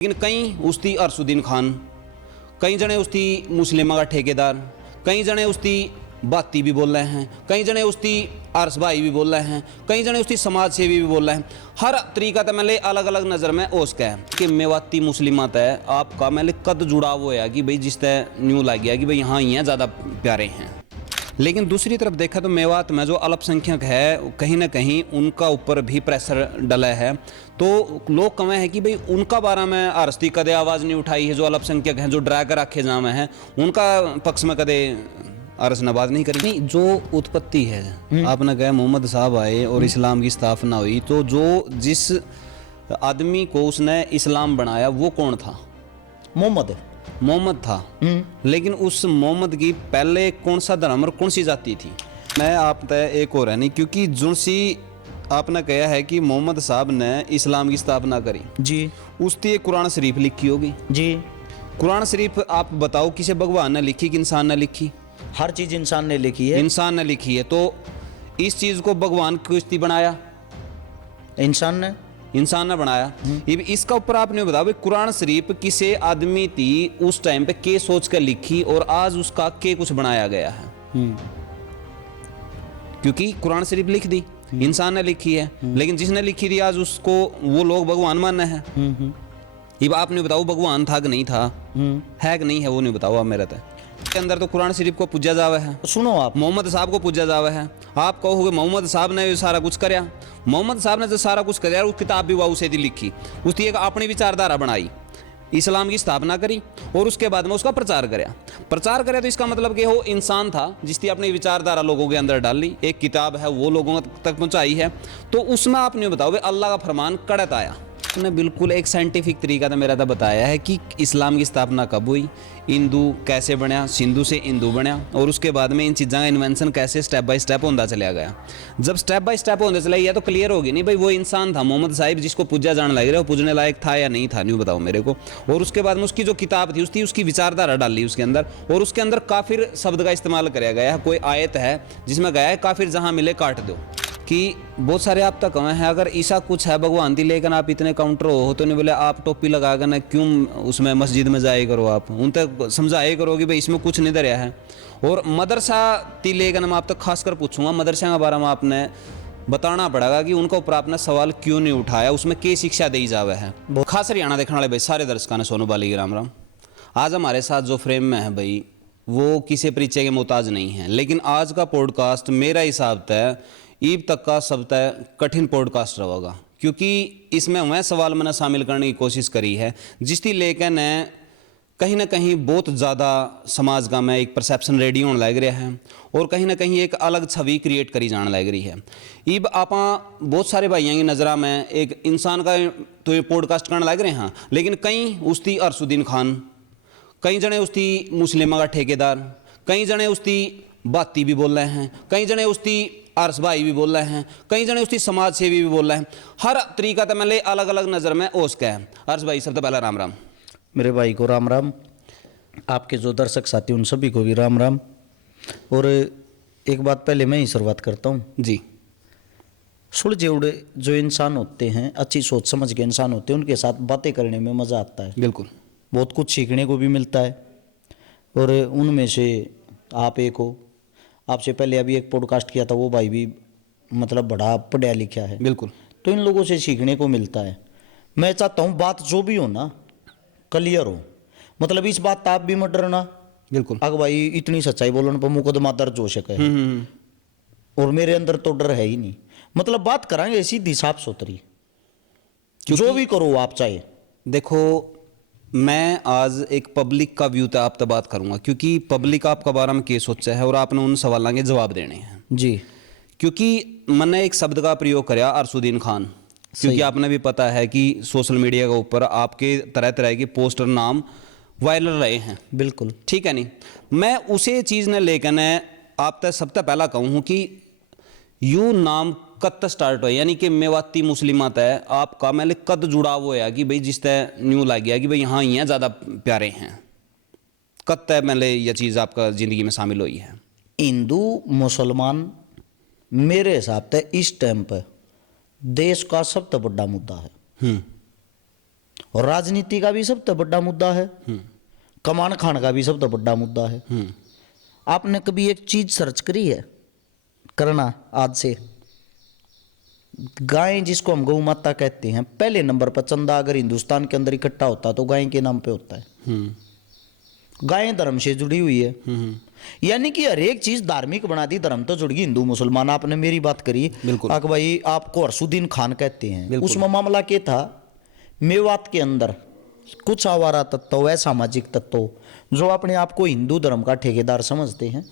लेकिन कई उसकी अरसुद्दीन खान, कई जने उसकी मुस्लिमा का ठेकेदार, कई जने उसकी बाती भी बोल रहे हैं, कई जने उसकी अरस भाई भी बोल रहे हैं, कई जने उसकी समाज सेवी भी बोल रहे हैं। हर तरीका तो मैंने अलग अलग नज़र में उसका है कि मेवाती मुस्लिमात है आपका मैंने कद जुड़ा वो है कि भाई जिस तरह न्यू लग गया कि भाई हाँ ये ज़्यादा प्यारे हैं। लेकिन दूसरी तरफ देखा तो मेवात में जो अल्पसंख्यक है कहीं ना कहीं उनका ऊपर भी प्रेशर डला है। तो लोग कमें हैं कि भाई उनका बारे में आरस्ती कदे आवाज़ नहीं उठाई है, जो अल्पसंख्यक हैं जो डरा कर रखे जामे हैं उनका पक्ष में कदे अरस नवाज नहीं करी। नहीं, जो उत्पत्ति है आपने कहा मोहम्मद साहब आए और इस्लाम की स्थापना हुई, तो जो जिस आदमी को उसने इस्लाम बनाया वो कौन था? मोहम्मद था। लेकिन उस मोहम्मद की पहले कौन सा धर्म और कौन सी जाति थी? मैं आप तय एक और है नहीं, क्योंकि जुनसी आपने कहा है कि मोहम्मद साहब ने इस्लाम की स्थापना करी जी, उसकी एक कुरान शरीफ लिखी होगी जी। कुरान शरीफ आप बताओ किसे भगवान ने लिखी कि इंसान ने लिखी? हर चीज इंसान ने लिखी है। इंसान ने लिखी है। तो इस चीज को भगवान किसने बनाया? इंसान ने बनाया। इसका ऊपर आपने बताओ भाई कुरान शरीफ किसे आदमी थी उस टाइम पे के सोच कर लिखी और आज उसका के कुछ बनाया गया है? क्योंकि कुरान शरीफ लिख दी इंसान ने लिखी है, लेकिन जिसने लिखी थी आज उसको वो लोग भगवान मानना है। अब आपने बताओ भगवान था कि नहीं था, है कि नहीं है, वो नहीं बताओ आप मेरे तक। के अंदर तो कुरान शरीफ को पूजा जावे है। सुनो, आप मोहम्मद साहब को पूजा जावे है। आप कहोगे मोहम्मद साहब ने सारा कुछ करया। मोहम्मद साहब ने जो सारा कुछ करया उस किताब भी वाऊ से लिखी, उसकी एक अपनी विचारधारा बनाई, इस्लाम की स्थापना करी और उसके बाद में उसका प्रचार करया। तो इसका मतलब कि वो इंसान था जिसकी अपनी विचारधारा लोगों के अंदर डाली, एक किताब है वो लोगों तक पहुंचाई है। तो उसमें आपने बताओ अल्लाह का फरमान कड़त आया, ने बिल्कुल एक साइंटिफिक तरीका तो मेरा तो बताया है कि इस्लाम की स्थापना कब हुई, हिंदू कैसे बनया, सिंधु से हिंदू बनया, और उसके बाद में इन चीज़ों का इन्वेंशन कैसे स्टेप बाय स्टेप होता चला गया। जब स्टेप बाय स्टेप होता चला गया तो क्लियर होगी नहीं भाई वो इंसान था मोहम्मद साहिब जिसको पूजा जाने लग रहा है, वो पूजने लायक था या नहीं था, नहीं बताओ मेरे को। और उसके बाद में उसकी जो किताब थी उसकी विचारधारा डाली उसके अंदर, और उसके अंदर काफिर शब्द का इस्तेमाल किया गया है। कोई आयत है जिसमें गया है काफिर जहाँ मिले काट दो, कि बहुत सारे आप तक हैं अगर ऐसा कुछ है भगवान दी लेकिन आप इतने काउंटर हो तो नहीं बोले आप टोपी लगा कर ना क्यों उसमें मस्जिद में जाए करो, आप उन तक समझाए करो कि भाई इसमें कुछ नहीं दरिया है। और मदरसा ती लेकर मैं आप तक खासकर पूछूंगा मदरसा के बारे में आपने बताना पड़ेगा कि उनका ऊपर आपने सवाल क्यों नहीं उठाया, उसमें क्या शिक्षा दी जावे है। खास हरियाणा देखने वाले भाई सारे दर्शकों ने सोनू बाली राम राम। आज हमारे साथ जो फ्रेम में है भाई वो किसी परिचय के मोहताज नहीं है, लेकिन आज का पॉडकास्ट मेरा हिसाब तय ईब तक का सबसे कठिन पॉडकास्ट रहेगा, क्योंकि इसमें वह सवाल मैंने शामिल करने की कोशिश करी है जिसकी लेकिन कहीं ना कहीं बहुत ज़्यादा समाज का में एक परसेप्शन रेडी होने लग रहा है और कहीं ना कहीं एक अलग छवि क्रिएट करी जाने लग रही है। ईब आप बहुत सारे भाइयों की नज़र में एक इंसान का तो ये पॉडकास्ट करने लग रहे हैं, लेकिन कई उसकी अरसुद्दीन खान, कई जने उसकी मुस्लिमा का ठेकेदार, कई जने उसकी बाती भी बोल रहे हैं, कई जने उसकी अरस भाई भी बोल रहे हैं, कई जने उसकी समाज सेवी भी बोल रहे हैं। हर तरीका तो मैंने अलग अलग नज़र में उसका है। अरस भाई सबसे पहला राम राम। मेरे भाई को राम राम, आपके जो दर्शक साथी उन सभी को भी राम राम। और एक बात पहले मैं ही शुरुआत करता हूँ जी। सुलझे उड़े जो इंसान होते हैं, अच्छी सोच समझ के इंसान होते हैं, उनके साथ बातें करने में मज़ा आता है। बिल्कुल, बहुत कुछ सीखने को भी मिलता है और उनमें से आप एक हो। आपसे पहले अभी एक पॉडकास्ट किया था, वो भाई भी मतलब बड़ा पढ़ा लिखा है। बिल्कुल। तो इन लोगों से सीखने को मिलता है। मैं चाहता हूँ बात जो भी हो ना क्लियर हो, मतलब इस बात आप भी मत डरना। बिल्कुल। अगर भाई इतनी सच्चाई बोलने पर मुकदमा दर्ज हो सके, और मेरे अंदर तो डर है ही नहीं। मतलब बात कराएंगे सीधी साफ सुथरी, जो भी करो आप चाहे। देखो मैं आज एक पब्लिक का व्यू आप तो बात करूंगा, क्योंकि पब्लिक आपका बारे में क्या सोचा है और आपने उन सवालों के जवाब देने हैं जी। क्योंकि मैंने एक शब्द का प्रयोग कराया अरसुद्दीन खान, क्योंकि आपने भी पता है कि सोशल मीडिया के ऊपर आपके तरह तरह के पोस्टर नाम वायरल रहे हैं। बिल्कुल ठीक है नहीं, मैं उसे चीज़ ने लेकर आप तक सबसे पहला कहूँ कि यू नाम कद स्टार्ट हो, यानी कि मेवाती मुस्लिमात है आपका मैंने कद जुड़ा वो है कि भाई जिस तरह न्यू लग गया कि भाई हाँ ये ज़्यादा प्यारे हैं, कद तय मैंने यह चीज़ आपका ज़िंदगी में शामिल हुई है। हिंदू मुसलमान मेरे हिसाब से इस टाइम पर देश का सबसे बड़ा मुद्दा है। और राजनीति का भी सबसे बड़ा मुद्दा है, कमान खान का भी सबसे बड़ा मुद्दा है। आपने कभी एक चीज सर्च करी है करना आज से, गाय जिसको हम गौ माता कहते हैं, पहले नंबर पर चंदा अगर हिंदुस्तान के अंदर इकट्ठा होता तो गाय के नाम पे होता है। गाय धर्म से जुड़ी हुई है, यानी कि हर एक चीज धार्मिक बना दी, धर्म तो जुड़ गई हिंदू मुसलमान। आपने मेरी बात करी कि भाई आपको हर्षुद्दीन खान कहते हैं, उसमें मामला क्या था, मेवात के अंदर कुछ आवारा तत्व है, सामाजिक तत्व जो अपने आप को हिंदू धर्म का ठेकेदार समझते हैं,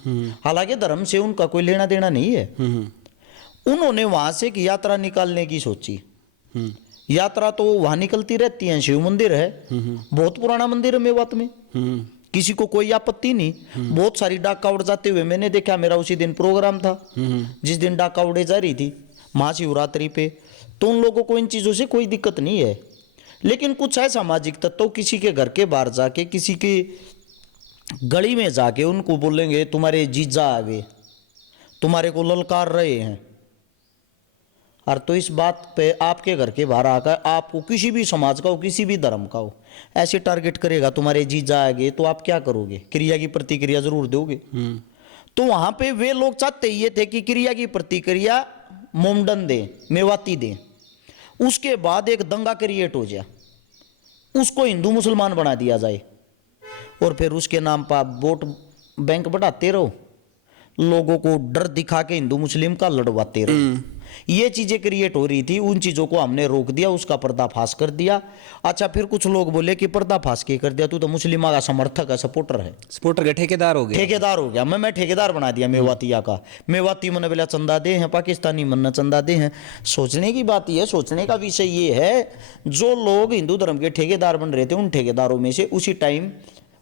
हालांकि धर्म से उनका कोई लेना देना नहीं है। उन्होंने वहां से एक यात्रा निकालने की सोची। यात्रा तो वहां निकलती रहती है, शिव मंदिर है, बहुत पुराना मंदिर है मेवात में, किसी को कोई आपत्ति नहीं। बहुत सारी डाका उड़ जाते हुए मैंने देखा, मेरा उसी दिन प्रोग्राम था जिस दिन डाका उड़े जा रही थी महाशिवरात्रि पे, तो उन लोगों को इन चीजों से कोई दिक्कत नहीं है। लेकिन कुछ है सामाजिक तत्व, किसी के घर के बाहर जाके, किसी की गली में जाके उनको बोलेंगे तुम्हारे जीजा आ गए, तुम्हारे को ललकार रहे हैं। और तो इस बात पे आपके घर के बाहर आकर आपको किसी भी समाज का हो, किसी भी धर्म का हो, ऐसे टारगेट करेगा तुम्हारे जीजा आ गए, तो आप क्या करोगे? क्रिया की प्रतिक्रिया जरूर दोगे। तो वहां पे वे लोग चाहते ये थे कि क्रिया की प्रतिक्रिया मोमडन दे, मेवाती दे, उसके बाद एक दंगा क्रिएट हो जाए, उसको हिंदू मुसलमान बना दिया जाए, और फिर उसके नाम पर आप वोट बैंक बढ़ाते रहो, लोगों को डर दिखा के हिंदू मुस्लिम का लड़वाते रहो। ये चीजें क्रिएट हो रही थी, उन चीजों को हमने रोक दिया, उसका पर्दाफाश कर दिया। अच्छा, फिर कुछ लोग बोले कि पर्दाफाश के कर दिया, तू तो मुस्लिमा का समर्थक है, सपोर्टर है, सपोर्टर के ठेकेदार हो गया, ठेकेदार हो गया। मैं ठेकेदार बना दिया मेवातिया का। मेवाती मन बेला चंदा दे हैं, पाकिस्तानी मन चंदा दे हैं। सोचने की बात यह है, सोचने का विषय ये है, जो लोग हिंदू धर्म के ठेकेदार बन रहे थे, उन ठेकेदारों में से उसी टाइम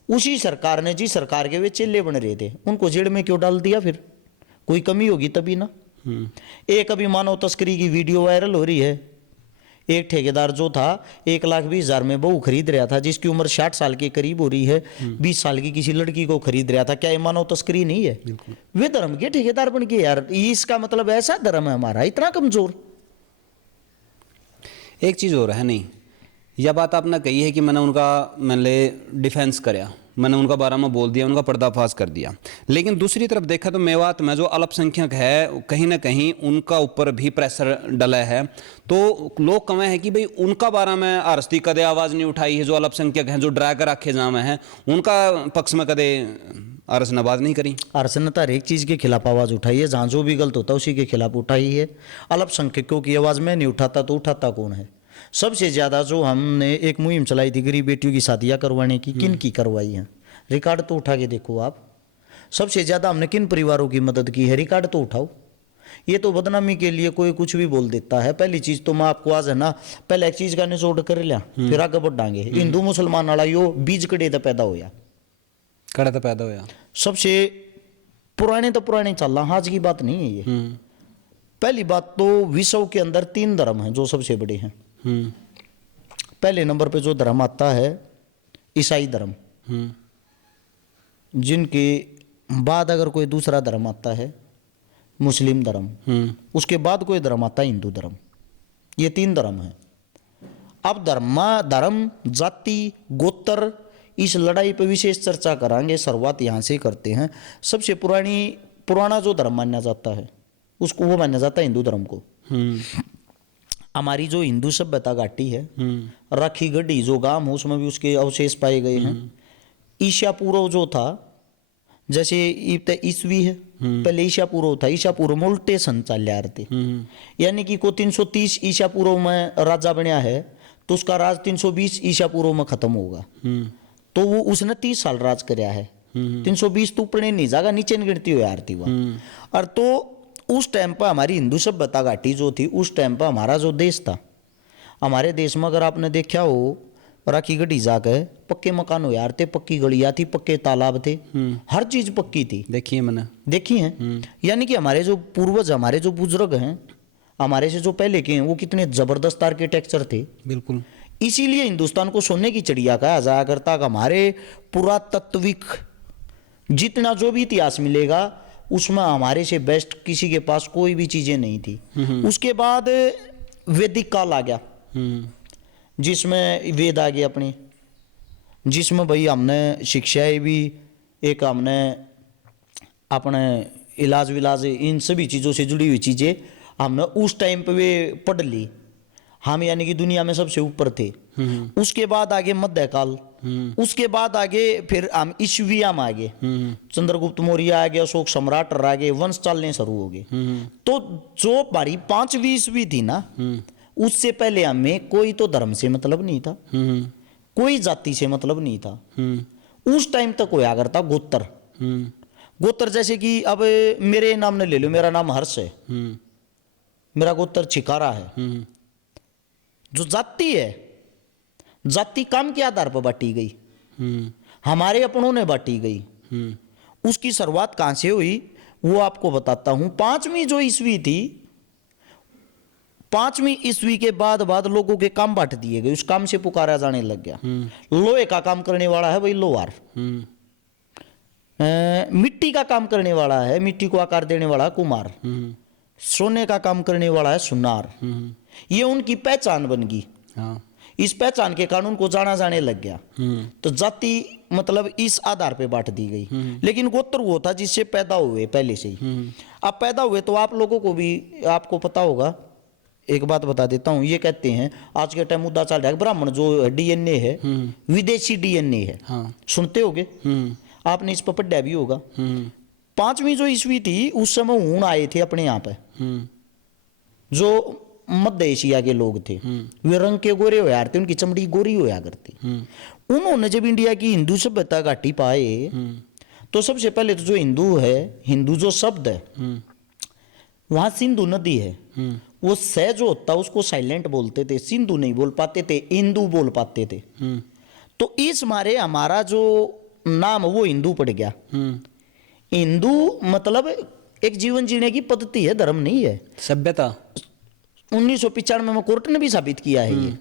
उसी सरकार ने, जिस सरकार के वे चेले बन रहे थे, उनको जेल में क्यों डाल दिया? फिर कोई कमी होगी तभी ना। एक अभी मानव तस्करी की वीडियो वायरल हो रही है, एक ठेकेदार जो था 1,20,000 में बहू खरीद रहा था, जिसकी उम्र 60 साल के करीब हो रही है, 20 साल की किसी लड़की को खरीद रहा था। क्या ये मानव तस्करी नहीं है? वे धर्म के ठेकेदार बन गए यार। इसका मतलब ऐसा धर्म है हमारा इतना कमजोर। एक चीज़ और है, नहीं यह बात आपने कही है कि मैंने डिफेंस कराया, मैंने उनका बारे में बोल दिया, उनका पर्दाफाश कर दिया। लेकिन दूसरी तरफ देखा तो मेवात में जो अल्पसंख्यक है, कहीं ना कहीं उनका ऊपर भी प्रेशर डला है। तो लोग कहे हैं कि भाई उनका बारे में आरस्ती कदे आवाज़ नहीं उठाई है, जो अल्पसंख्यक हैं, जो डरा कर रखे जामे हैं, उनका पक्ष में कदे आरस ने आवाज़ नहीं करी। आरस ने तो हर एक चीज़ के खिलाफ आवाज़ उठाई है, जहाँ जो भी गलत होता है उसी के खिलाफ उठाई है। अल्पसंख्यकों की आवाज़ मैं नहीं उठाता तो उठाता कौन है? सबसे ज़्यादा जो हमने एक मुहिम चलाई थी गरीब बेटियों की शादियाँ करवाने की, किन की करवाई है? रिकॉर्ड तो उठा के देखो आप। सबसे ज़्यादा हमने किन परिवारों की मदद की है? रिकॉर्ड तो उठाओ। ये तो बदनामी के लिए कोई कुछ भी बोल देता है। पहली चीज़ तो मैं आपको आज है ना, पहले एक चीज़ का निचोड़ कर लिया, फिर आगे बढ़ाएंगे। हिंदू मुसलमान वाला यो बीज कड़े तो पैदा होया, कड़ा तो पैदा होया, सबसे पुराने चल रहा, आज की बात नहीं है ये। पहली बात तो विश्व के अंदर 3 धर्म हैं जो सबसे बड़े हैं। पहले नंबर पे जो धर्म आता है ईसाई धर्म, जिनके बाद अगर कोई दूसरा धर्म आता है मुस्लिम धर्म, उसके बाद कोई धर्म आता है हिंदू धर्म। ये 3 धर्म है। अब धर्म जाति गोत्र इस लड़ाई पे विशेष चर्चा करांगे, शुरुआत यहाँ से करते हैं। सबसे पुराना जो धर्म माना जाता है उसको वो माना जाता है हिंदू धर्म को। हमारी जो हिंदू सभ्यता घाटी है, राखी गढ़ी जो गांव है, उसमें भी उसके अवशेष पाए गए हैं। ईशा पूर्व जो था, जैसे ईसवी है, पहले ईशा पूर्व था, ईशा पूर्व में उल्टे सन चल रहे थे। यानी कि को 330 ईशा पूर्व में राजा बनया है तो उसका राज 320 ईशा पूर्व में खत्म होगा। तो वो उसने 30 साल राज कराया है। 320 तो ऊपर नहीं जाएगा, नीचे गिनती हो आरती हुआ। और तो उस टाइम पर हमारी हिंदू सभ्यता घाटी जो थी, उस टाइम पर हमारा जो देश था, हमारे देश में अगर आपने देखा हो, राखी गढ़ी जाकर पक्के मकान हो यार थे, पक्की गलियां थी, पक्के तालाब थे, हर चीज पक्की थी। देखी है। यानी कि हमारे जो पूर्वज, हमारे जो बुजुर्ग हैं, हमारे से जो पहले के हैं, वो कितने जबरदस्त आर्किटेक्चर थे। बिल्कुल, इसीलिए हिंदुस्तान को सोने की चिड़िया कहा जाया करता। हमारे पुरातत्विक जितना जो भी इतिहास मिलेगा उसमें हमारे से बेस्ट किसी के पास कोई भी चीजें नहीं थी। उसके बाद वैदिक काल आ गया। जिसमें वेद आ गए अपने, जिसमें भाई हमने शिक्षाएं भी, एक हमने अपने इलाज विलाज, इन सभी चीज़ों से जुड़ी हुई चीज़ें हमने उस टाइम पे वे पढ़ ली। हम यानी कि दुनिया में सबसे ऊपर थे। उसके बाद आगे मध्यकाल, उसके बाद आगे फिर हम ईस्वीया में आ गए, चंद्रगुप्त मौर्य आ गए, अशोक सम्राट आ गए, वंश चलने शुरू हो गए। तो जो हमारी 5वीं ईस्वी थी ना, उससे पहले हमें कोई तो धर्म से मतलब नहीं था, कोई जाति से मतलब नहीं था। उस टाइम तक होया करता गोत्र। गोत्र जैसे कि अब मेरे नाम ने ले लो, मेरा नाम हर्ष है, मेरा गोत्र छिकारा है। जो जाति है, जाति काम के आधार पर बांटी गई, हमारे अपनों ने बांटी गई। उसकी शुरुआत कहां से हुई वो आपको बताता हूं। 5वीं जो ईस्वी थी, 5वीं ईस्वी के बाद लोगों के काम बांट दिए गए, उस काम से पुकारा जाने लग गया। लोहे का काम करने वाला है भाई लोहार, मिट्टी का काम करने वाला है, मिट्टी को आकार देने वाला कुम्हार, सोने का काम करने वाला है सुनार। ये उनकी पहचान बन गई। हाँ। इस पहचान के कारण उनको जाना जाने लग गया। तो जाति मतलब इस आधार पे बांट दी गई। लेकिन गोत्र वो था जिससे पैदा हुए पहले से ही। अब पैदा हुए तो आप लोगों को भी, आपको पता होगा, एक बात बता देता हूँ। ये कहते हैं आज के टाइम मुद्दा चल रहा है, ब्राह्मण जो डीएनए है विदेशी डीएनए है। हाँ। सुनते होगे, आपने इस पर पढ़ा भी होगा। 5वीं जो ईस्वी थी उस समय ऊन आए थे अपने यहाँ पे, जो मध्य एशिया के लोग थे, वे रंग के गोरे होया करते, उनकी चमड़ी गोरी होया करती। उन्होंने जब इंडिया की हिंदू सभ्यता घाटी पाए तो सबसे पहले तो जो हिंदू है, हिंदू जो शब्द है, वहां सिंधु नदी है, वो सह जो होता उसको साइलेंट बोलते थे, सिंधु नहीं बोल पाते थे, हिंदू बोल पाते थे। तो इस मारे हमारा जो नाम वो हिंदू पड़ गया। हिंदू मतलब एक जीवन जीने की पद्धति है, धर्म नहीं है। सभ्यता 1995 में कोर्ट ने भी साबित किया है ये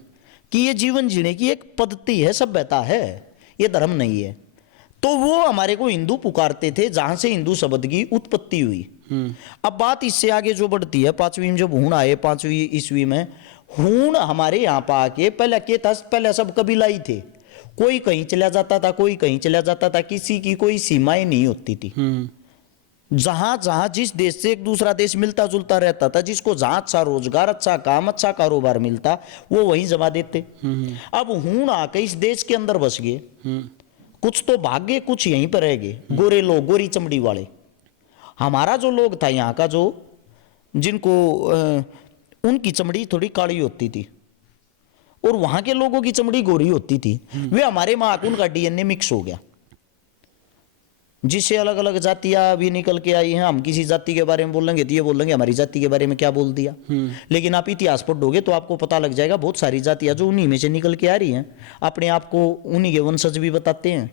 कि ये जीवन जीने की एक पद्धति है, सभ्यता है, ये धर्म नहीं है। तो वो हमारे को हिंदू पुकारते थे, जहां से हिंदू शब्द की उत्पत्ति हुई। अब बात इससे आगे जो बढ़ती है, 5वीं में जब हूण आए, 5वीं ईस्वी में हूण हमारे यहाँ पर आके, पहले क्या था, पहले सब कबीला ही थे, कोई कहीं चला जाता था, कोई कहीं चला जाता था, किसी की कोई सीमाएं नहीं होती थी। जहां जहां जिस देश से एक दूसरा देश मिलता जुलता रहता था, जिसको जहां अच्छा रोजगार, अच्छा काम, अच्छा कारोबार मिलता, वो वहीं जमा देते। अब हूण आके इस देश के अंदर बस गए, कुछ तो भाग गए, कुछ यहीं पर रह गए, गोरे लोग, गोरी चमड़ी वाले। हमारा जो लोग था यहाँ का, जो जिनको उनकी चमड़ी थोड़ी काली होती थी और वहां के लोगों की चमड़ी गोरी होती थी, वे हमारे मां उनका डीएनए मिक्स हो गया, जिससे अलग अलग जातियां भी निकल के आई हैं। हम किसी जाति के बारे में बोलेंगे तो ये बोलेंगे हमारी जाति के बारे में क्या बोल दिया। लेकिन आप इतिहास पढ़ोगे तो आपको पता लग जाएगा, बहुत सारी जातियां जो उन्हीं में से निकल के आ रही हैं, अपने आप को उन्हीं के वंशज भी बताते हैं।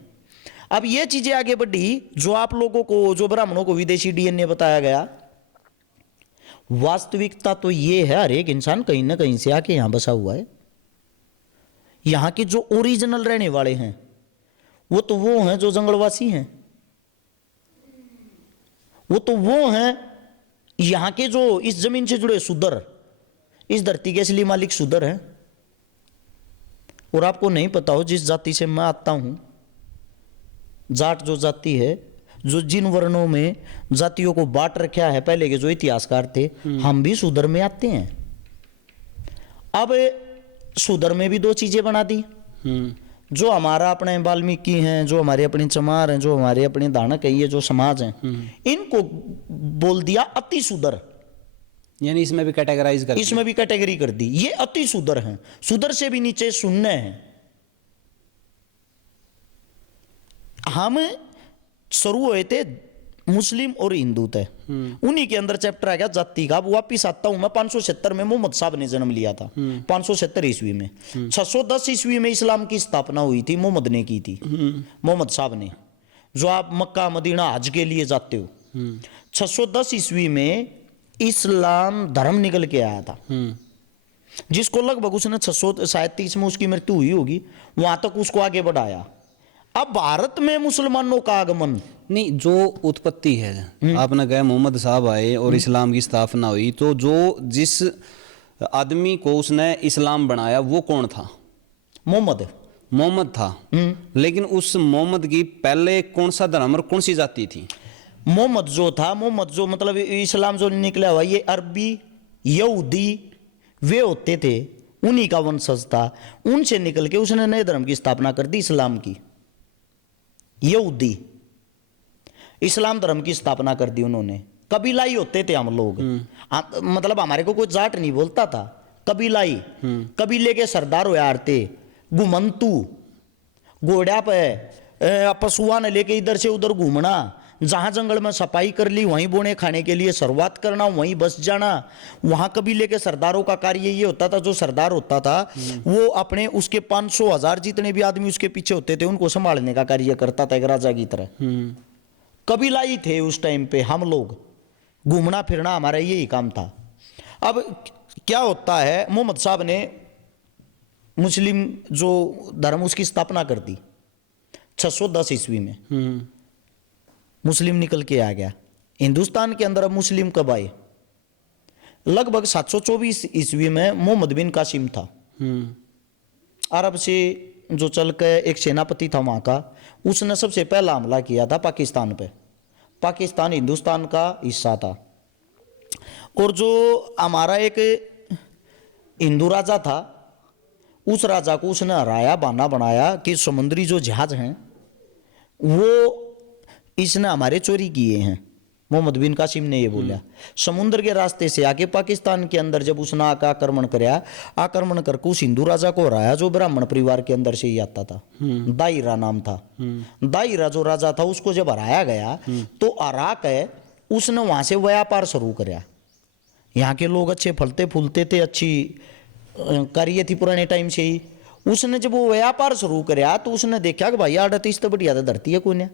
अब ये चीजें आगे बढ़ी, जो आप लोगों को, जो ब्राह्मणों को विदेशी डीएनए बताया गया, वास्तविकता तो ये है, हर एक इंसान कहीं ना कहीं से आके यहां बसा हुआ है। यहां के जो ओरिजिनल रहने वाले हैं वो तो वो हैं जो जंगलवासी हैं, वो तो वो हैं यहां के जो इस जमीन से जुड़े शूद्र, इस धरती के असली मालिक शूद्र हैं। और आपको नहीं पता हो, जिस जाति से मैं आता हूं, जाट जो जाति है, जो जिन वर्णों में जातियों को बांट रखा है पहले के जो इतिहासकार थे, हम भी शूद्र में आते हैं। अब शूद्र में भी दो चीजें बना दी, जो हमारा अपने वाल्मीकि हैं, जो हमारे अपने चमार हैं, जो हमारे अपने दानक है, ये जो समाज हैं, इनको बोल दिया अति शूद्र। यानी इसमें भी कैटेगराइज कर, इसमें भी कैटेगरी कर दी, ये अति शूद्र हैं, शूद्र से भी नीचे शून्य हैं। हम शुरू हुए थे मुस्लिम और हिंदू थे, उन्हीं के अंदर चैप्टर आ गया जाति का। अब वापिस आता हूं मैं, 576 में मोहम्मद साहब ने जन्म लिया था, 576 ईस्वी में। 610 ईस्वी में इस्लाम की स्थापना हुई थी, मोहम्मद ने की थी, मोहम्मद साहब ने, जो आप मक्का मदीना हज के लिए जाते हो। 610 ईस्वी में इस्लाम धर्म निकल के आया था, जिसको लगभग उसने 637 में उसकी मृत्यु हुई होगी, वहां तक उसको आगे बढ़ाया। अब भारत में मुसलमानों का आगमन नहीं, जो उत्पत्ति है, आपने कहा मोहम्मद साहब आए और इस्लाम की स्थापना हुई, तो जो जिस आदमी को उसने इस्लाम बनाया वो कौन था? मोहम्मद था, लेकिन उस मोहम्मद की पहले कौन सा धर्म और कौन सी जाति थी? मोहम्मद जो मतलब इस्लाम जो निकला हुआ, ये अरबी यहूदी वे होते थे, उन्हीं का वंशज था। उनसे निकल के उसने नए धर्म की स्थापना कर दी, इस्लाम की। यहूदी इस्लाम धर्म की स्थापना कर दी उन्होंने। कबीलाई होते थे हम लोग, मतलब हमारे को कोई जाट नहीं बोलता था, कबीलाई, कबीले के सरदार हुआ आरते, घुमंतु, घोड़ा पे पशुआ ने लेके इधर से उधर घूमना, जहां जंगल में सफाई कर ली वहीं बोने खाने के लिए शुरुआत करना, वहीं बस जाना। वहां कबीले के सरदारों का कार्य ये होता था, जो सरदार होता था वो अपने उसके 500,000 जितने भी आदमी उसके पीछे होते थे उनको संभालने का कार्य करता था, एक राजा की तरह। कबीलाई थे उस टाइम पे हम लोग, घूमना फिरना हमारा यही काम था। अब क्या होता है, मोहम्मद साहब ने मुस्लिम जो धर्म उसकी स्थापना कर दी 610 ईस्वी में। मुस्लिम निकल के आ गया हिंदुस्तान के अंदर। अब मुस्लिम कब आए? लगभग 724 ईस्वी में मोहम्मद बिन कासिम था, अरब से जो चल के एक सेनापति था वहाँ का, उसने सबसे पहला हमला किया था पाकिस्तान पे। पाकिस्तान हिंदुस्तान का हिस्सा था, और जो हमारा एक हिंदू राजा था, उस राजा को उसने हराया, बहाना बनाया कि समुद्री जो जहाज हैं वो इसने हमारे चोरी किए हैं। मोहम्मद बिन कासिम ने ये बोला। समुद्र के रास्ते से आके पाकिस्तान के अंदर जब उसने आकर आक्रमण कराया, आक्रमण करके उस हिंदू राजा को हराया जो ब्राह्मण परिवार के अंदर से ही आता था, दायरा नाम था। दायरा जो राजा था उसको जब हराया गया तो हरा के उसने वहां से व्यापार शुरू कराया। यहाँ के लोग अच्छे फलते फूलते थे, अच्छी कार्य थी पुराने टाइम से ही। उसने जब वो व्यापार शुरू कराया तो उसने देखा कि भाई आड़तीस तो बढ़िया धरती है कोई ने।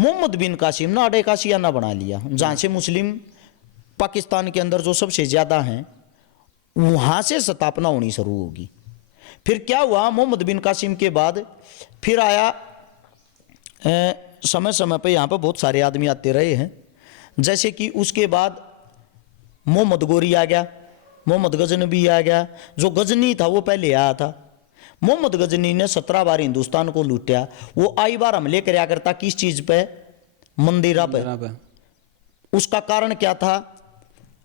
मोहम्मद बिन कासिम ने आड़े का सियाना बना लिया, जहां से मुस्लिम पाकिस्तान के अंदर जो सबसे ज्यादा हैं वहां से स्थापना होनी शुरू होगी। फिर क्या हुआ, मोहम्मद बिन कासिम के बाद फिर आया, समय समय पे यहाँ पे बहुत सारे आदमी आते रहे हैं। जैसे कि उसके बाद मोहम्मद गोरी आ गया, मोहम्मद गजनबी आ गया। जो गजनी था वो पहले आया था। मोहम्मद गजनी ने 17 बार हिंदुस्तान को लूटा। वो आई बार हमले कराया करता, किस चीज पे? मंदिरा पे। उसका कारण क्या था?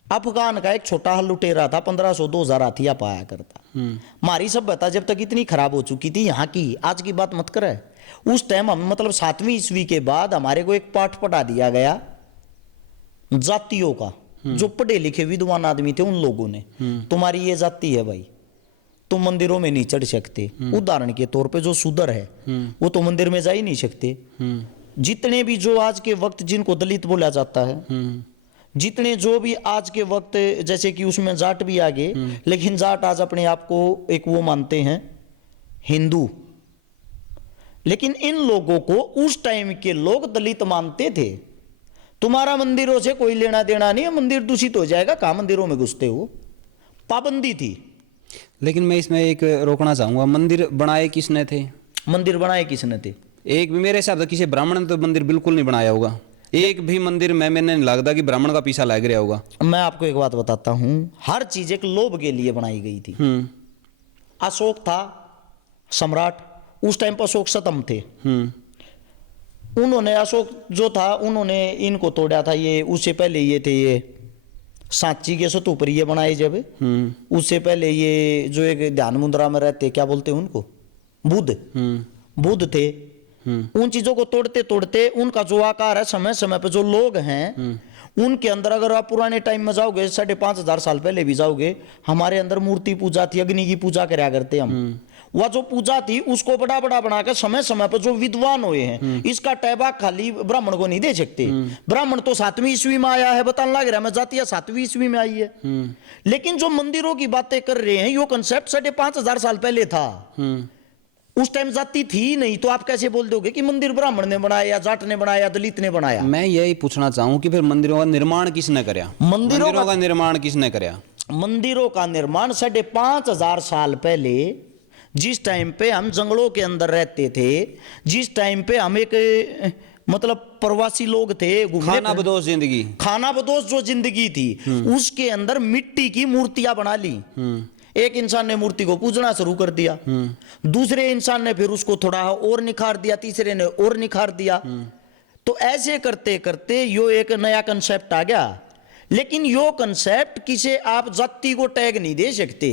अफगान का एक छोटा हल लुटेरा था, 1500-2000 हाथिया पाया करता। हमारी सभ्यता जब तक इतनी खराब हो चुकी थी यहाँ की, आज की बात मत करे, उस टाइम हम मतलब 7वीं ईस्वी के बाद हमारे को एक पाठ पढ़ा दिया गया जातियों का। जो पढ़े लिखे विद्वान आदमी थे उन लोगों ने, तुम्हारी ये जाति है भाई, तुम मंदिरों में नहीं चढ़ सकते। उदाहरण के तौर पे जो शूद्र है वो तो मंदिर में जा ही नहीं सकते। जितने भी जो आज के वक्त जिनको दलित बोला जाता है, जितने जो भी आज के वक्त, जैसे कि उसमें जाट भी आ गए, लेकिन जाट आज अपने आप को एक वो मानते हैं हिंदू, लेकिन इन लोगों को उस टाइम के लोग दलित मानते थे। तुम्हारा मंदिरों से कोई लेना देना नहीं है, मंदिर दूषित हो जाएगा, कहाँ मंदिरों में घुसते हो, पाबंदी थी। लेकिन मैं इसमें एक रोकना चाहूंगा, मंदिर बनाए किसने थे? मंदिर बनाए किसने थे? एक भी मेरे हिसाब से किसी ब्राह्मण ने तो मंदिर बिल्कुल नहीं बनाया होगा। एक भी मंदिर में मैंने नहीं लगता कि ब्राह्मण का पीछा लग रहा होगा। मैं आपको एक बात बताता हूँ, हर चीज एक लोभ के लिए बनाई गई थी। अशोक था सम्राट, उस टाइम पर अशोक सतम थे। उन्होंने, अशोक जो था, उन्होंने इनको तोड़ा था। ये उससे पहले ये थे, ये सांची के सतुपर ये बनाए जब, उससे पहले ये जो एक ध्यान मुद्रा में रहते, क्या बोलते हैं उनको, बुद्ध थे। उन चीजों को तोड़ते तोड़ते उनका जो आकार है, समय समय पे जो लोग हैं उनके अंदर, अगर आप पुराने टाइम में जाओगे, 5,500 साल पहले भी जाओगे, हमारे अंदर मूर्ति पूजा थी, अग्नि की पूजा कराया करते हम। वह जो पूजा थी उसको बड़ा बड़ा बनाकर समय समय पर जो विद्वान हुए हैं, इसका टैबा खाली ब्राह्मण को नहीं दे सकते। ब्राह्मण तो 7वीं ईस्वी में आया है, बताने लग रहा है मैं, जातिया 7वीं ईस्वी में आई है। लेकिन जो मंदिरों की बातें कर रहे हैं, यो कंसेप्ट 5,500 साल पहले था। उस टाइम जाति थी नहीं, तो आप कैसे बोल दोगे कि मंदिर ब्राह्मण ने बनाया, या जाट ने बनाया, दलित ने बनाया? मैं यही पूछना चाहूँ कि फिर मंदिरों का निर्माण किसने कराया? मंदिरों का निर्माण किसने कराया? मंदिरों का निर्माण 5,500 साल पहले, जिस टाइम पे हम जंगलों के अंदर रहते थे, जिस टाइम पे हम एक मतलब प्रवासी लोग थे, खाना बदोश जिंदगी, खाना बदोश जो जिंदगी थी, उसके अंदर मिट्टी की मूर्तियां बना ली। एक इंसान ने मूर्ति को पूजना शुरू कर दिया, दूसरे इंसान ने फिर उसको थोड़ा और निखार दिया, तीसरे ने और निखार दिया। तो ऐसे करते करते यो एक नया कंसेप्ट आ गया। लेकिन यो कंसेप्ट किसे आप जाति को टैग नहीं दे सकते,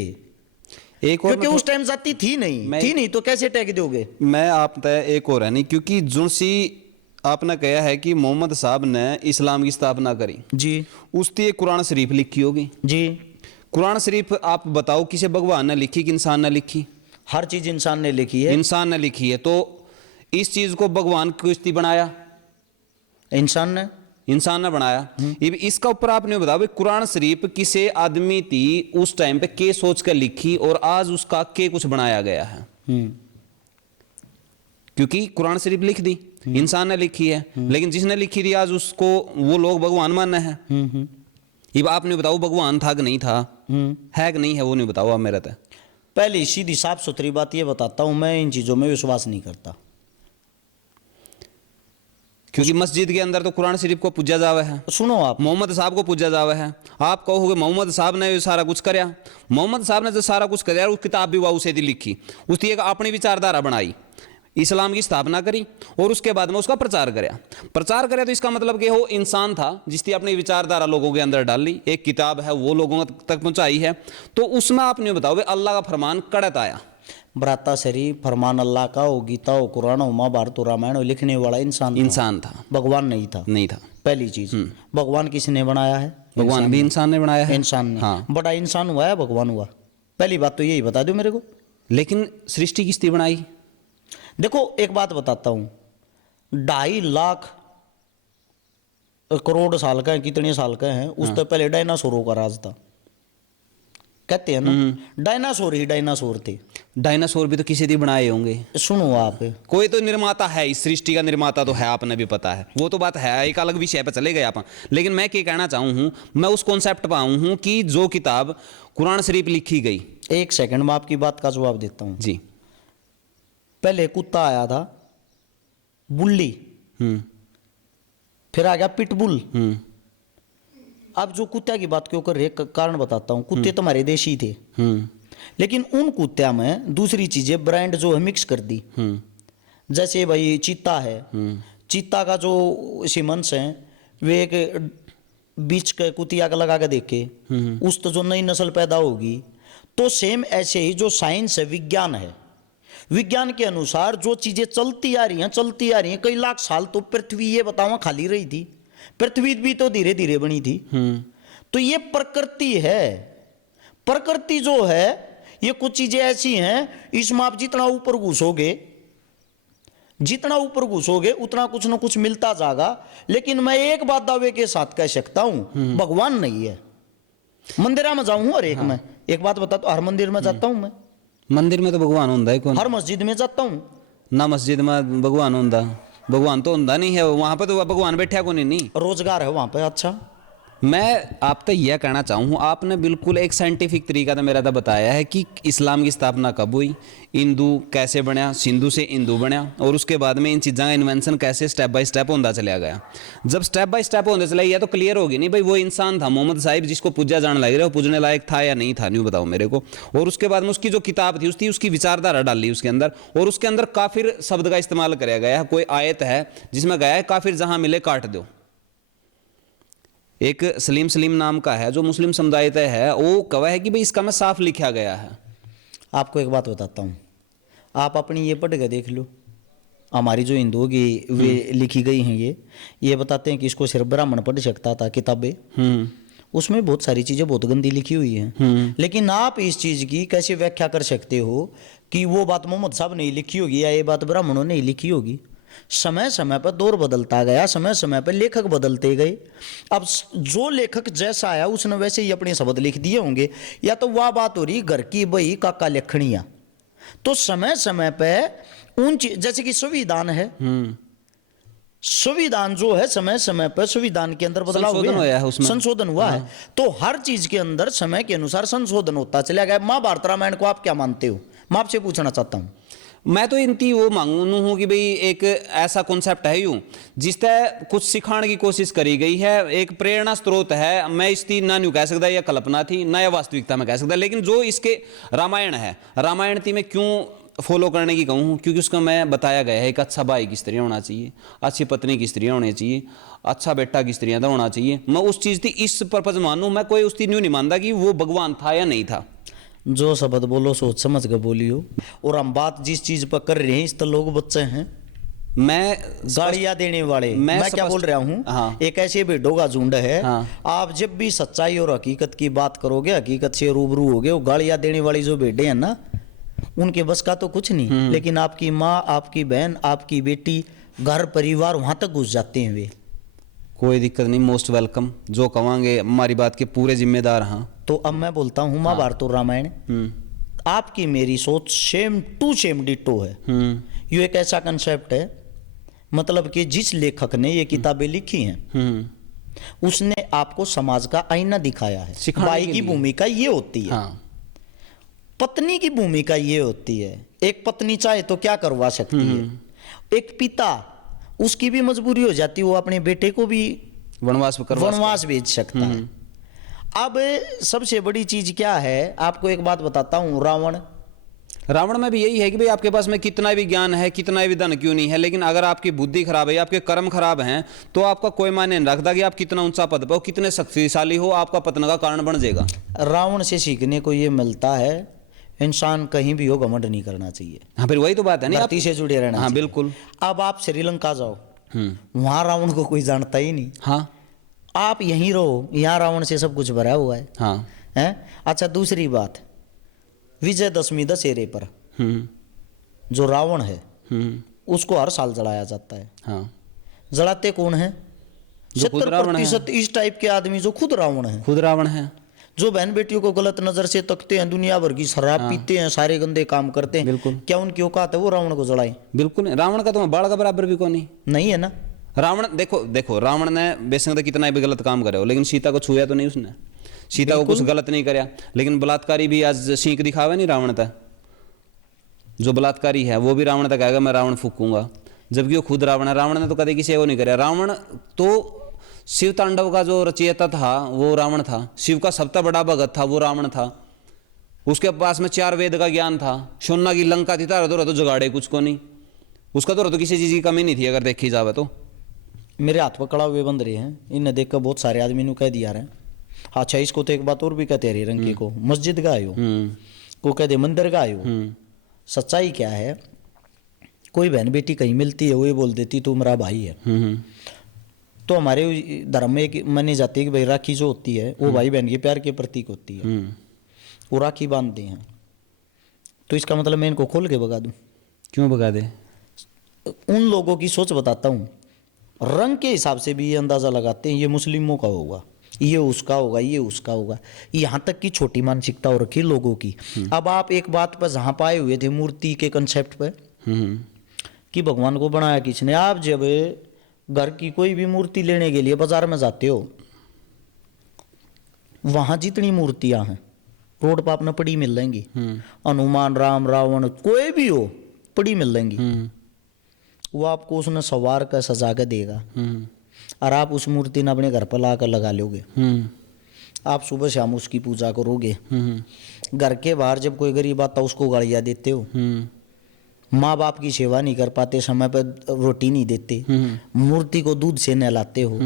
एक और क्योंकि उस टाइम जाति थी नहीं तो कैसे टैग दोगे। मैं आप तय एक और है नहीं, क्योंकि जुनसी आपने कहा है कि मोहम्मद साहब ने इस्लाम की स्थापना करी जी, उसकी एक कुरान शरीफ लिखी होगी जी। कुरान शरीफ आप बताओ किसे भगवान ने लिखी कि इंसान ने लिखी? हर चीज इंसान ने लिखी है, इंसान ने लिखी है। तो इस चीज को भगवान किसने बनाया? इंसान ने बनाया। इसका ऊपर आपने बताओ भाई कुरान शरीफ किसे आदमी थी उस टाइम पे के सोच कर लिखी और आज उसका के कुछ बनाया गया है? क्योंकि कुरान शरीफ लिख दी इंसान ने लिखी है, लेकिन जिसने लिखी थी आज उसको वो लोग भगवान मानना है। अब आपने बताओ भगवान था कि नहीं था, है कि नहीं है, वो नहीं बताओ आप मेरा। तो पहली सीधी साफ सुथरी बात ये बताता हूं, मैं इन चीजों में विश्वास नहीं करता। क्योंकि मस्जिद के अंदर तो कुरान शरीफ को पूजा जावा है। सुनो, आप मोहम्मद साहब को पूजा जावा है। आप कहोगे मोहम्मद साहब ने सारा कुछ करया। मोहम्मद साहब ने जो सारा कुछ करया उस किताब भी वाऊ से दी लिखी, उसकी एक अपनी विचारधारा बनाई, इस्लाम की स्थापना करी और उसके बाद में उसका प्रचार करया। तो इसका मतलब कि वो इंसान था जिसकी अपनी विचारधारा लोगों के अंदर डाली, एक किताब है वो लोगों तक पहुंचाई है। तो उसमें आपने बताओ अल्लाह का फरमान कड़त आया, बराता शरीफ फरमान अल्लाह का हो, गीता हो, कुरान हो, महाभारत हो, रामायण हो, लिखने वाला इंसान था, भगवान नहीं था। पहली चीज, भगवान किसने बनाया है? भगवान भी इंसान ने बनाया है। इंसान ने। हाँ। बड़ा इंसान हुआ है, भगवान हुआ? पहली बात तो यही बता दो मेरे को। लेकिन सृष्टि किसने बनाई? देखो एक बात बताता हूं, 2.5 लाख करोड़ साल का है, कितने साल का है, उस तो पहले डायनासोरों का राज था, कहते हैं ना। डायनासोर ही डायनासोर थे। डायनासोर भी तो किसी ने बनाए होंगे। सुनो आप, कोई तो निर्माता है, इस सृष्टि का निर्माता तो है, आपने भी पता है, वो तो बात है, एक अलग विषय पर चले गए आप। लेकिन मैं क्या कहना चाहूँ हूँ, मैं उस कॉन्सेप्ट पर आऊँ हूँ कि जो किताब कुरान शरीफ लिखी गई। एक सेकंड में आपकी बात का जवाब देता हूँ जी। पहले कुत्ता आया था, बुल्ली, फिर आ गया पिटबुल। अब जो कुत्ता की बात क्यों कर रहे, कारण बताता हूं। कुत्ते तुम्हारे देशी थे, लेकिन उन कुत्त्या में दूसरी चीजें ब्रांड जो है मिक्स कर दी। जैसे भाई चीता है, चीता का जो सीमंस है वे एक बीच के कुतिया का लगा के देखे, उस तो जो नई नस्ल पैदा होगी। तो सेम ऐसे ही जो साइंस है, विज्ञान है, विज्ञान के अनुसार जो चीजें चलती आ रही हैं कई लाख साल, तो पृथ्वी ये बताओ खाली रही थी, पृथ्वी भी तो धीरे धीरे बनी थी। तो ये प्रकृति है। प्रकृति जो है ये कुछ चीजें ऐसी हैं, इसमें आप जितना ऊपर घुसोगे उतना कुछ ना कुछ मिलता जाएगा। लेकिन मैं एक बात दावे के साथ कह सकता हूं, भगवान नहीं है। मंदिर में जाऊं हर एक में, एक बात बता, तो हर मंदिर में जाता हूं मैं। मंदिर में तो भगवान होता है कौन? हर मस्जिद में जाता हूं ना, मस्जिद में भगवान होता? भगवान तो होता नहीं है वहां पे, तो भगवान बैठा को नहीं। रोजगार है वहां पे। अच्छा, मैं आप तो यह कहना चाहूँ, आपने बिल्कुल एक साइंटिफिक तरीका तो मेरा तो बताया है कि इस्लाम की स्थापना कब हुई, हिंदू कैसे बनया, सिंधु से हिंदू बनया, और उसके बाद में इन चीज़ों का इन्वेंशन कैसे स्टेप बाय स्टेप होता चला गया। जब स्टेप बाय स्टेप होने चला गया तो क्लियर होगी नहीं भाई वो इंसान था मोहम्मद साहिब जिसको पूजा जाने लग रहा है, वो पूजने लायक था या नहीं था, नहीं बताओ मेरे को। और उसके बाद में उसकी जो किताब थी उसकी विचारधारा डाली उसके अंदर, और उसके अंदर काफिर शब्द का इस्तेमाल कराया गया है। कोई आयत है जिसमें गया है काफिर जहां मिले काट दो। एक सलीम नाम का है जो मुस्लिम समुदाय तय है, वो कहा है कि भाई इसका में साफ लिखा गया है। आपको एक बात बताता हूँ, आप अपनी ये पढ़ के देख लो, हमारी जो हिंदुओं की वे लिखी गई हैं ये बताते हैं कि इसको सिर्फ ब्राह्मण पढ़ सकता था किताबें। उसमें बहुत सारी चीज़ें बहुत गंदी लिखी हुई हैं। लेकिन आप इस चीज़ की कैसे व्याख्या कर सकते हो कि वो बात मोहम्मद साहब ने लिखी होगी या ये बात ब्राह्मणों ने लिखी होगी? समय समय पर दौर बदलता गया, समय समय पर लेखक बदलते गए। अब जो लेखक जैसा आया उसने वैसे ही अपने शब्द लिख दिए होंगे। या तो वह बात हो रही घर की बही काका लेखनिया, तो समय समय पर उन जैसे कि संविधान है, संविधान जो है समय समय पर संविधान के अंदर बदलाव हुआ है, संशोधन हुआ है। तो हर चीज के अंदर समय के अनुसार संशोधन होता चला गया। महाभारत रामायण को आप क्या मानते हो? मैं आपसे पूछना चाहता हूं। मैं तो इनती वो मांगू हूँ कि भाई एक ऐसा कॉन्सेप्ट है यूं जिसते कुछ सिखाने की कोशिश करी गई है, एक प्रेरणा स्रोत है। मैं इसकी ना न्यू कह सकता या कल्पना थी ना या वास्तविकता में कह सकता, लेकिन जो इसके रामायण है, रामायण थी मैं क्यों फॉलो करने की कहूँ, क्योंकि उसका मैं बताया गया है एक अच्छा भाई किस तरह होना चाहिए, अच्छी पत्नी किस तरह होनी चाहिए, अच्छा बेटा किस तरह का होना चाहिए। मैं उस चीज़ थी इस पर्पज मानूँ, मैं कोई उसकी न्यू नहीं मानता कि वो भगवान था या नहीं था। जो शब्द बोलो सोच समझ कर बोलियो। और हम बात जिस चीज पर कर रहे हैं इस तो लोग बच्चे हैं, मैं गालियां देने वाले। मैं क्या बोल रहा हूँ, हाँ। एक ऐसे भेड़ों का झुंड है, हाँ। आप जब भी सच्चाई और हकीकत की बात करोगे, हकीकत से रूबरू होगे, वो गालियां देने वाली जो भेड़े हैं ना, उनके बस का तो कुछ नहीं। लेकिन आपकी माँ, आपकी बहन, आपकी बेटी, घर परिवार वहां तक घुस जाते हैं वे। कोई दिक्कत नहीं, मोस्ट वेलकम। जो कहेंगे हमारी बात के पूरे जिम्मेदार। हाँ, तो अब मैं बोलता हूँ महाभारत और रामायण, आपकी मेरी सोच सेम टू सेम डिटो है। ये एक ऐसा कंसेप्ट है, मतलब कि जिस लेखक ने ये किताबें लिखी हैं उसने आपको समाज का आईना दिखाया है। सिखाने भाई के की लिए। भूमिका ये होती है, हाँ, पत्नी की भूमिका ये होती है। एक पत्नी चाहे तो क्या करवा सकती है, एक पिता उसकी भी मजबूरी हो जाती है, वो अपने बेटे को भी वनवास भेज सकता है। अब सबसे बड़ी चीज क्या है, आपको एक बात बताता हूँ, रावण में भी यही है कि भाई आपके पास में कितना भी ज्ञान है, कितना भी धन क्यों नहीं है, लेकिन अगर आपकी बुद्धि खराब है, आपके कर्म खराब हैं, तो आपका कोई मायने नहीं रखता कि आप कितना ऊंचा पद पर हो, कितने शक्तिशाली हो, आपका पतन का कारण बन जाएगा। रावण से सीखने को ये मिलता है, इंसान कहीं भी हो घमंड नहीं करना चाहिए। हाँ, फिर वही तो बात है नहीं, धरती से जुड़े रहना। हाँ चाहिए। बिल्कुल। अब आप श्रीलंका जाओ, वहां रावण को कोई जानता ही नहीं। हाँ, आप यहीं रहो, यहाँ रावण से सब कुछ भरा हुआ है। हाँ, हैं? अच्छा, दूसरी बात, विजयदशमी दशहरे पर जो रावण है उसको हर साल जलाया जाता है। हाँ, जलाते कौन है? जो खुद रावण है। 70% इस टाइप के आदमी जो खुद रावण है, खुद रावण है, जो बहन बेटियों को गलत नजर से तकते हैं, दुनिया भर की शराब पीते हैं, सारे गंदे काम करते हैं। बिल्कुल। क्या उनकी औकात है वो रावण को जलाए? बिल्कुल नहीं। रावण का तो बाल का बराबर भी कौन नहीं है ना। रावण देखो रावण ने बेशक कितना भी गलत काम करे हो, लेकिन सीता को छुआ तो नहीं उसने। सीता को कुछ गलत नहीं कराया, लेकिन बलात्कारी भी आज सीख दिखावे नहीं रावण तक। जो बलात्कारी है वो भी रावण तक आएगा मैं रावण फूकूंगा, जबकि वो खुद रावण है। रावण ने तो कभी किसी को नहीं कराया। रावण तो शिव तांडव का जो रचयिता था वो रावण था, शिव का सबसे बड़ा भगत था वो रावण था। उसके पास में 4 वेद का ज्ञान था, सोना की लंका थी, तारा तो जगाड़े कुछ को नहीं, उसका तो किसी चीज की कमी नहीं थी अगर देखी जावे तो। मेरे हाथ पर कड़ा हुए बंद रहे हैं, इन्हें देखकर बहुत सारे आदमी ने कह दिया रहे। अच्छा, इसको तो एक बात और भी कहते रहे, रंगे को मस्जिद का आयो, को कह दे मंदिर का आयो। सच्चाई क्या है, कोई बहन बेटी कहीं मिलती है वो ये बोल देती तू मेरा भाई है। तो हमारे धर्म में एक मानी जाती है कि भाई राखी जो होती है वो भाई बहन के प्यार के प्रतीक होती है, वो राखी बांधते हैं। तो इसका मतलब मैं इनको खोल के भगा दूं? क्यों भगा दे? उन लोगों की सोच बताता हूँ, रंग के हिसाब से भी ये अंदाजा लगाते हैं ये मुस्लिमों का होगा, ये उसका होगा, ये उसका होगा, यहाँ तक की छोटी मानसिकता हो रखी लोगों की। अब आप एक बात पर जहाँ पाए हुए थे मूर्ति के कंसेप्ट पर कि भगवान को बनाया किसने, आप जब घर की कोई भी मूर्ति लेने के लिए बाजार में जाते हो, वहां जितनी मूर्तियां हैं रोड पर आपने पड़ी मिल लेंगी, हनुमान, राम, रावण, कोई भी हो पड़ी मिल लेंगी। वो आपको उसने सवार कर सजा के देगा और आप उस मूर्ति ने अपने घर पर ला कर लगा लोगे। आप सुबह शाम उसकी पूजा करोगे। घर के बाहर जब कोई गरीब आता उसको गालियाँ देते हो, माँ बाप की सेवा नहीं कर पाते, समय पर रोटी नहीं देते, मूर्ति को दूध से नहलाते हो,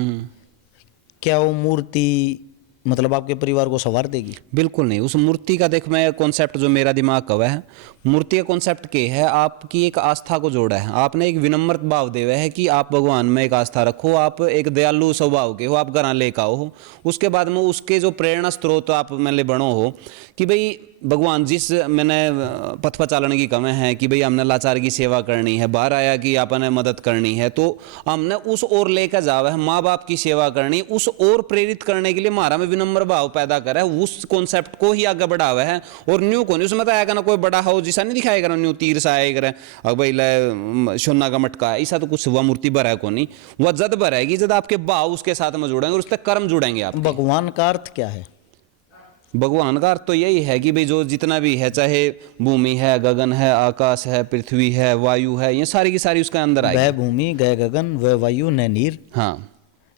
क्या वो मूर्ति मतलब आपके परिवार को संवार देगी? बिल्कुल नहीं। उस मूर्ति का देख मैं कॉन्सेप्ट जो मेरा दिमाग का है, मूर्ति का कॉन्सेप्ट क्या है, आपकी एक आस्था को जोड़ा है। आपने एक विनम्र भाव दे हुआ है कि आप भगवान में एक आस्था रखो, आप एक दयालु स्वभाव के हो, आप घर लेकर आओ हो, उसके बाद में उसके जो प्रेरणा स्रोत आप मैंने बनो हो कि भाई भगवान जिस मैंने पथ पर चालने की कमी है कि भाई हमने लाचार की सेवा करनी है, बाहर आया कि आपने मदद करनी है, तो हमने उस ओर लेकर जावा है, माँ बाप की सेवा करनी, उस ओर प्रेरित करने के लिए हमारा में विनम्र भाव पैदा करा है, उस कॉन्सेप्ट को ही आगे बढ़ावा है। और न्यू को नहीं उसमें तो आएगा ना कोई बड़ा हो जिसा नहीं दिखाया करा, न्यू तीर सा आएगा अब भाई ले सोना का मटका, ऐसा तो कुछ हुआ मूर्ति भरा को नहीं, वह जद भराएगी जब आपके भाव उसके साथ में जुड़ेंगे और उससे कर्म जुड़ेंगे आप। भगवान का अर्थ क्या है? भगवान का अर्थ तो यही है कि भाई जो जितना भी है, चाहे भूमि है, गगन है, आकाश है, पृथ्वी है, वायु है, ये सारी की सारी उसके अंदर वह आएगी। भूमि गए गगन वह वायु न नीर, हाँ,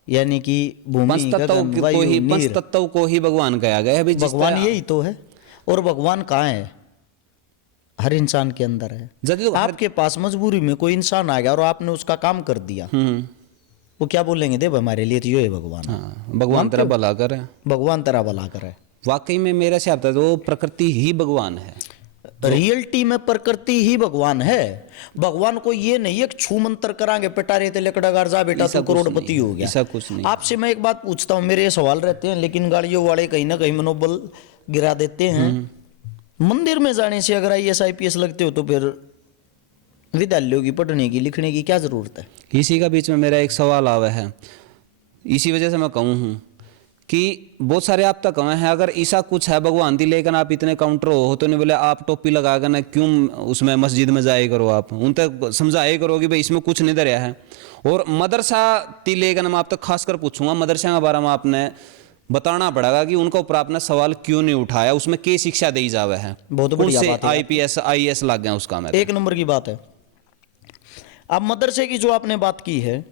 यानी कि भूमि पंच तत्व गगन को वायु ही, पंच नीर, तत्व को ही भगवान कहा गया है भाई। जिस भगवान तरह- यही तो है। और भगवान कहाँ है? हर इंसान के अंदर है। जब तो आपके पास मजबूरी में कोई इंसान आ गया और आपने उसका काम कर दिया, वो क्या बोलेंगे? दे हमारे लिए तो ये है भगवान। हाँ, भगवान तेरा भला करे। भगवान तेरा भला करे। वाकई में मेरे से आता है तो प्रकृति ही भगवान है। रियलिटी में प्रकृति ही भगवान है। भगवान को ये नहीं एक छू मंत्र करांगे पिटारे ते लकड़ागार जा बेटा ऐसा तू कुछ करोड़पति नहीं, हो गया। ऐसा कुछ नहीं। आपसे मैं एक बात पूछता हूँ, मेरे ये सवाल रहते हैं लेकिन गाड़ियों वाले कहीं ना कहीं मनोबल गिरा देते हैं। मंदिर में जाने से अगर IAS IPS लगते हो तो फिर विद्यालयों की पढ़ने की लिखने की क्या जरूरत है? इसी का बीच में मेरा एक सवाल आवा है, इसी वजह से मैं कहूँ हूँ कि बहुत सारे आप तक कहे हैं अगर ऐसा कुछ है भगवान दी, लेकिन आप इतने काउंटर हो तो नहीं बोले आप टोपी लगा कर ना क्यों उसमें मस्जिद में जाए करो, आप उन तक समझाए करो कि भाई इसमें कुछ नहीं दरिया है। और मदरसा ती लेकर मैं आप तक खासकर पूछूंगा, मदरसा के बारे में आपने बताना पड़ेगा कि उनका ऊपर आपने सवाल क्यों नहीं उठाया, उसमें क्या शिक्षा दी जावे है। बहुत बढ़िया बात है। IPS IAS लग गया उसका मेरे। एक नंबर की बात है। अब मदरसे की जो आपने बात की है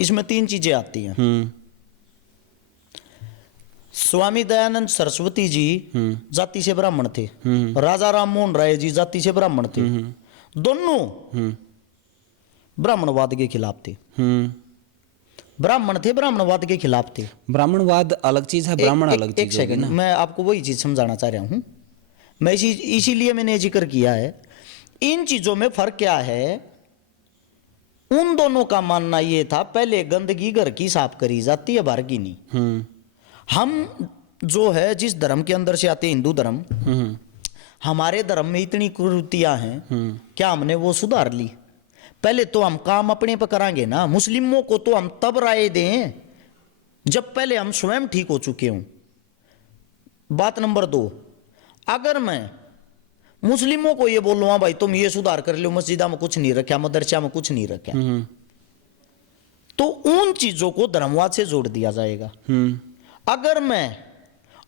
इसमें 3 चीजें आती हैं। स्वामी दयानंद सरस्वती जी जाति से ब्राह्मण थे, राजा राम मोहन राय जी जाति से ब्राह्मण थे, दोनों ब्राह्मणवाद के खिलाफ थे। ब्राह्मण थे, ब्राह्मणवाद के खिलाफ थे। ब्राह्मणवाद अलग चीज है, ब्राह्मण अलग चीज। एक सेकंड, मैं आपको वही चीज समझाना चाह रहा हूं। मैं इसीलिए मैंने जिक्र किया है। इन चीजों में फर्क क्या है? उन दोनों का मानना ये था पहले गंदगी घर की साफ करी जाती है, बाहर की नहीं। हम जो है जिस धर्म के अंदर से आते हैं, हिंदू धर्म, हमारे धर्म में इतनी कुरीतियां हैं, क्या हमने वो सुधार ली? पहले तो हम काम अपने पर करांगे ना। मुस्लिमों को तो हम तब राय दें जब पहले हम स्वयं ठीक हो चुके हों। बात नंबर 2, अगर मैं मुस्लिमों को ये बोल रहा भाई तुम ये सुधार कर लो, मस्जिदा में कुछ नहीं रखा, मदरसा में कुछ नहीं रखा, तो उन चीजों को धर्मवाद से जोड़ दिया जाएगा। अगर मैं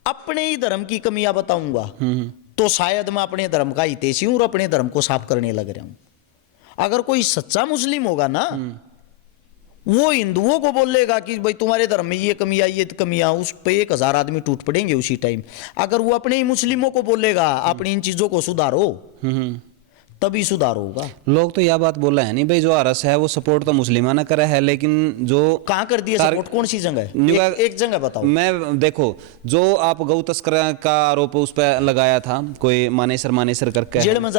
अपने ही धर्म की कमियां बताऊंगा तो शायद मैं अपने धर्म का हितैषी हूं और अपने धर्म को साफ करने लग रहा हूं। अगर कोई सच्चा मुस्लिम होगा ना, वो हिंदुओं को बोलेगा कि भाई तुम्हारे धर्म में ये कमियां ये कमियां, उस पे 1000 आदमी टूट पड़ेंगे उसी टाइम। अगर वो अपने ही मुस्लिमों को बोलेगा अपनी इन चीजों को सुधारो, तभी सुधार होगा। लोग तो यह बात बोला है नहीं भाई, जो आरएस है वो सपोर्ट तो मुस्लिमाना करे है, लेकिन जो कहां कर दिया सपोर्ट? कौन सी जगह है? एक जगह बताओ। मैं देखो, जो आप गौ तस्कर का आरोप उस पर लगाया था, कोई मानेसर करके जेल में